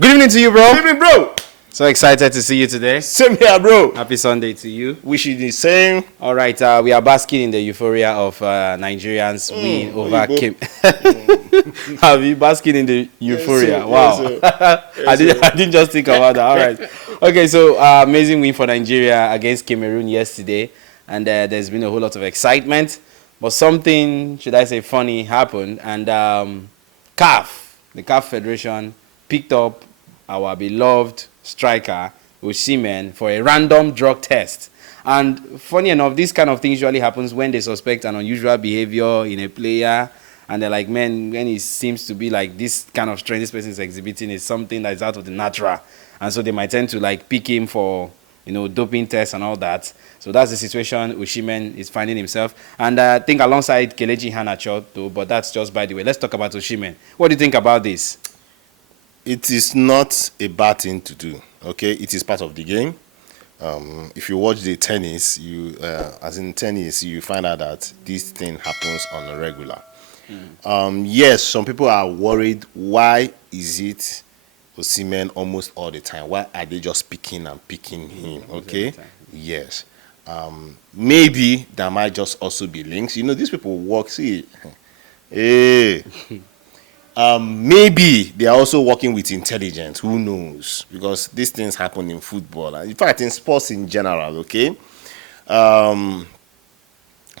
Good evening to you, bro. Good evening, bro. So excited to see you today. Same here, bro. Happy Sunday to you. Wish you the same. All right, we are basking in the euphoria of Nigerians win over Kim. Have you basking in the euphoria? Yes, Wow. Yes, I didn't just think about that. All right. Okay, so amazing win for Nigeria against Cameroon yesterday. And there's been a whole lot of excitement. But something, should I say, funny happened. And CAF, the CAF Federation, picked up our beloved striker, Osimhen, for a random drug test. And funny enough, this kind of thing usually happens when they suspect an unusual behavior in a player. And they're like, man, when it seems to be like this kind of strength this person is exhibiting is something that's out of the natural. And so they might tend to like pick him for, doping tests and all that. So that's the situation Osimhen is finding himself. And I think alongside Kelechi Iheanacho, though, but that's just by the way. Let's talk about Osimhen. What do you think about this? It is not a bad thing to do, okay? It is part of the game. If you watch the tennis, you find out that this thing happens on a regular. Yes, some people are worried. Why is it Osimhen almost all the time? Why are they just picking him? Okay, yes. Maybe there might just also be links. These people work. See, hey. Maybe they are also working with intelligence. Who knows? Because these things happen in football. In fact, in sports in general, okay?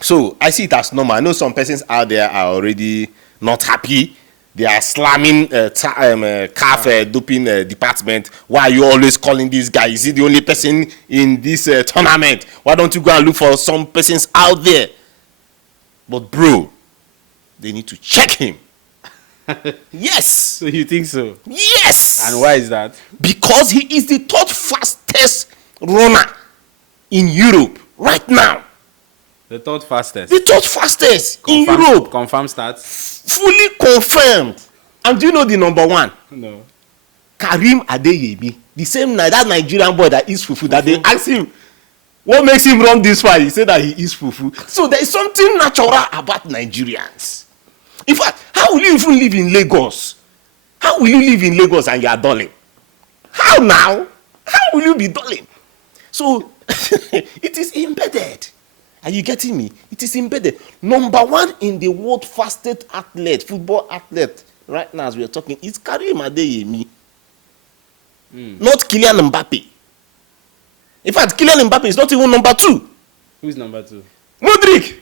So I see it as normal. I know some persons out there are already not happy. They are slamming CAF doping department. Why are you always calling this guy? Is he the only person in this tournament? Why don't you go and look for some persons out there? But bro, they need to check him. Yes. So you think so? Yes. And why is that? Because he is the third fastest runner in Europe right now. The third fastest? The third fastest in Europe. Confirmed stats? Fully confirmed. And do you know the number one? No. Karim Adeyemi. The same that Nigerian boy that eats fufu. That they asked him, what makes him run this far? He said that he eats fufu. So there is something natural about Nigerians. In fact, how will you even live in Lagos? How will you live in Lagos and you are dulling? How now? How will you be dulling? So, it is embedded. Are you getting me? It is embedded. Number one in the world fastest athlete, football athlete, right now as we are talking, is Karim Adeyemi. Not Kylian Mbappe. In fact, Kylian Mbappe is not even number two. Who is number two? Modric.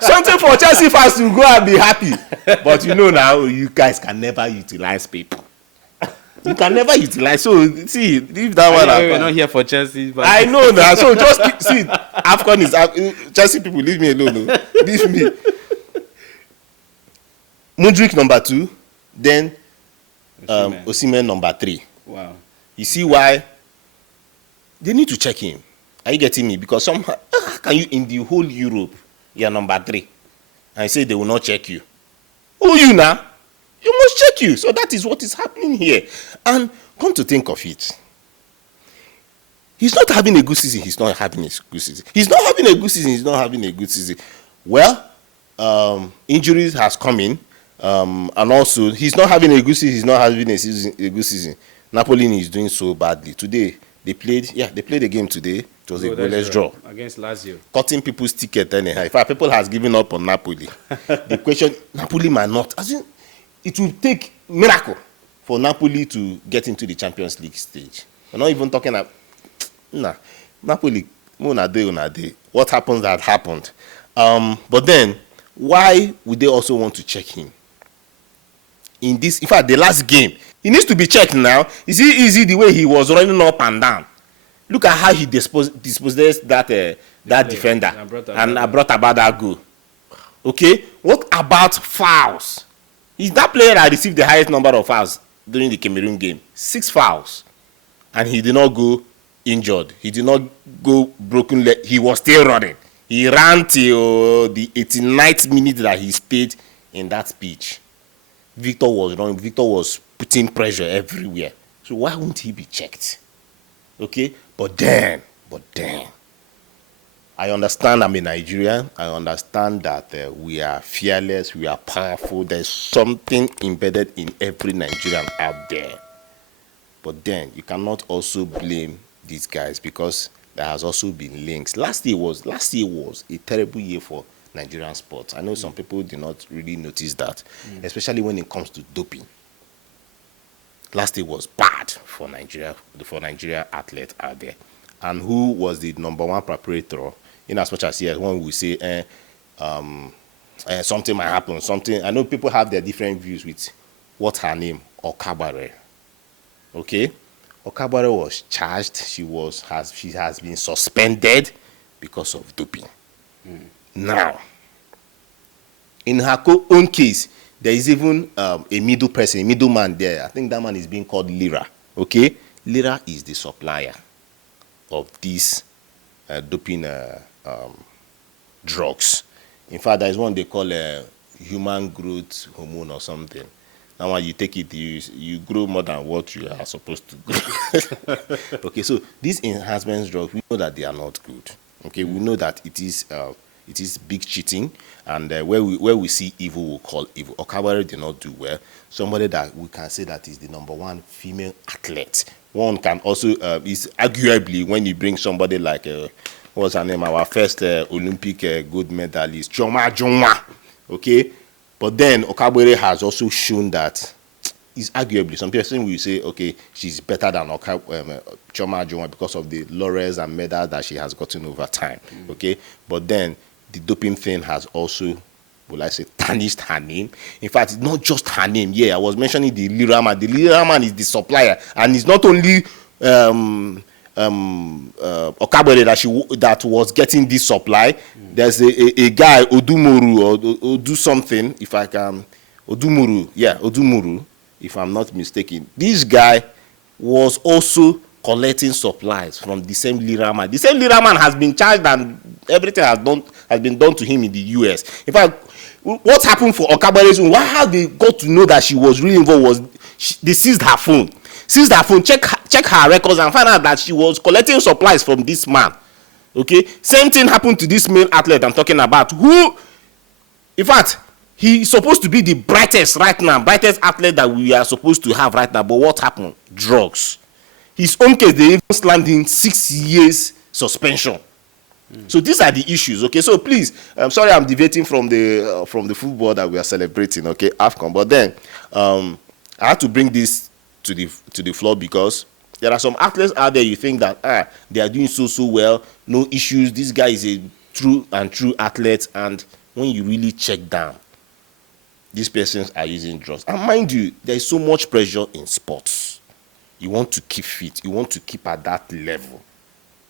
Something for Chelsea fans to go and be happy. But now, you guys can never utilize people. You can never utilize. So, see, leave that one out. We're not here for Chelsea. But I know that. So, just see, Afcon is Chelsea people, leave me alone. No. Leave me. Modric number 2. Then, Osimhen number 3. Wow. You see why? They need to check him. Are you getting me? Because somehow, how can you, in the whole Europe, you're number 3, and you say they will not check you? Who you now? You must check you. So that is what is happening here. And come to think of it, he's not having a good season. He's not having a good season. He's not having a good season. He's not having a good season. Well, injuries has come in, and also he's not having a good season. He's not having a good season. Napoli is doing so badly today. They played a game today. It was a goalless draw against Lazio. Cutting people's ticket anyhow. In fact, people has given up on Napoli. The question, Napoli might not. As in, it will take miracle for Napoli to get into the Champions League stage. We're not even talking about Napoli. What happens that happened. But then, why would they also want to check him? In fact, the last game, he needs to be checked now. Is it easy the way he was running up and down? Look at how he dispossessed that defender and brought about that goal. Okay? What about fouls? He's that player that received the highest number of fouls during the Cameroon game. 6 fouls. And he did not go injured. He did not go broken leg. He was still running. He ran till the 89th minute that he stayed in that pitch. Victor was running. Victor was putting pressure everywhere. So why won't he be checked? Okay? But then, I understand I'm a Nigerian. I understand that we are fearless, we are powerful. There's something embedded in every Nigerian out there. But then you cannot also blame these guys because there has also been links. Last year was a terrible year for Nigerian sports. I know some people did not really notice that, especially when it comes to doping. Last year was bad for Nigeria athletes out there. And who was the number one preparator? In as much as yes, when we say something might happen, something. I know people have their different views with what's her name, Okabare. Okay, Okabare was charged. She has been suspended because of doping. Now, in her own case, there is even a middleman there. I think that man is being called Lira. Okay, Lira is the supplier of these doping drugs. In fact, there is one they call human growth hormone or something. Now when you take it, you grow more than what you are supposed to grow. Okay, so these enhancement drugs, we know that they are not good. Okay, we know that it is big cheating, and where we see evil, we call evil. Okabare did not do well. Somebody that we can say that is the number one female athlete. One can also is arguably when you bring somebody like what's her name, our first Olympic gold medalist, Choma Joma. Okay. But then Okabere has also shown that is arguably, some people will say, okay, she's better than Choma Joma because of the laurels and medals that she has gotten over time. Okay, but then the doping thing has also, will I say, tarnished her name. In fact, it's not just her name. Yeah, I was mentioning the Lira man. The Lira man is the supplier, and it's not only Okabere that was getting this supply. There's a guy, Odumoru, or Odu something, if I can, Odumuru, if I'm not mistaken. This guy was also collecting supplies from the same Lira man. The same Lira man has been charged and everything has been done to him in the US. In fact, what happened for Okabere's own, how they got to know that she was really involved was they seized her phone. Check her records and find out that she was collecting supplies from this man. Okay, same thing happened to this male athlete I'm talking about, who, in fact, he's supposed to be the brightest right now, brightest athlete that we are supposed to have right now. But what happened? Drugs. His own case, they even slammed in 6 years suspension. So these are the issues. Okay, so please, I'm sorry I'm deviating from the football that we are celebrating. Okay, Afcon, but then I had to bring this to the floor because there are some athletes out there you think that they are doing so well, no issues. This guy is a true athlete, and when you really check down, these persons are using drugs. And mind you, there is so much pressure in sports. You want to keep fit. You want to keep at that level.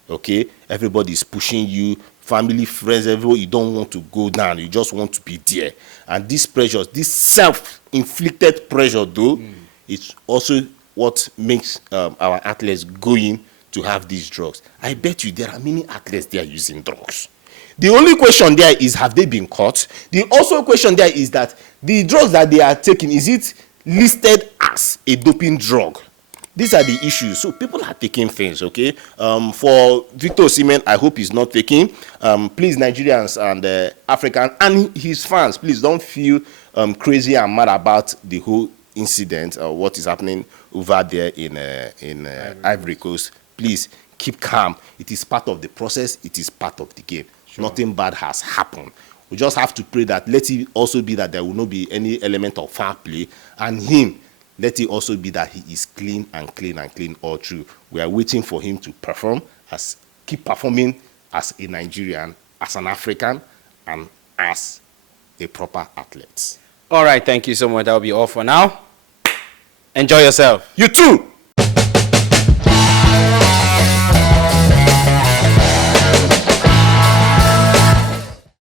Okay? Everybody is pushing you. Family, friends, everyone. You don't want to go down. You just want to be there. And these pressures, this self-inflicted pressure, though, it's also what makes our athletes going to have these drugs. I bet you there are many athletes there using drugs. The only question there is, have they been caught? The also question there is that the drugs that they are taking, is it listed as a doping drug? These are the issues. So people are taking things, okay? For Victor Osimhen, I hope he's not taking. Please, Nigerians and Africans and his fans, please don't feel crazy and mad about the whole incident or what is happening over there in Ivory Coast. Please keep calm. It is part of the process. It is part of the game. Sure. Nothing bad has happened. We just have to pray that let it also be that there will not be any element of foul play, and him, let it also be that he is clean all through. We are waiting for him to keep performing as a Nigerian, as an African, and as a proper athlete. All right, thank you so much. That will be all for now. Enjoy yourself. You too.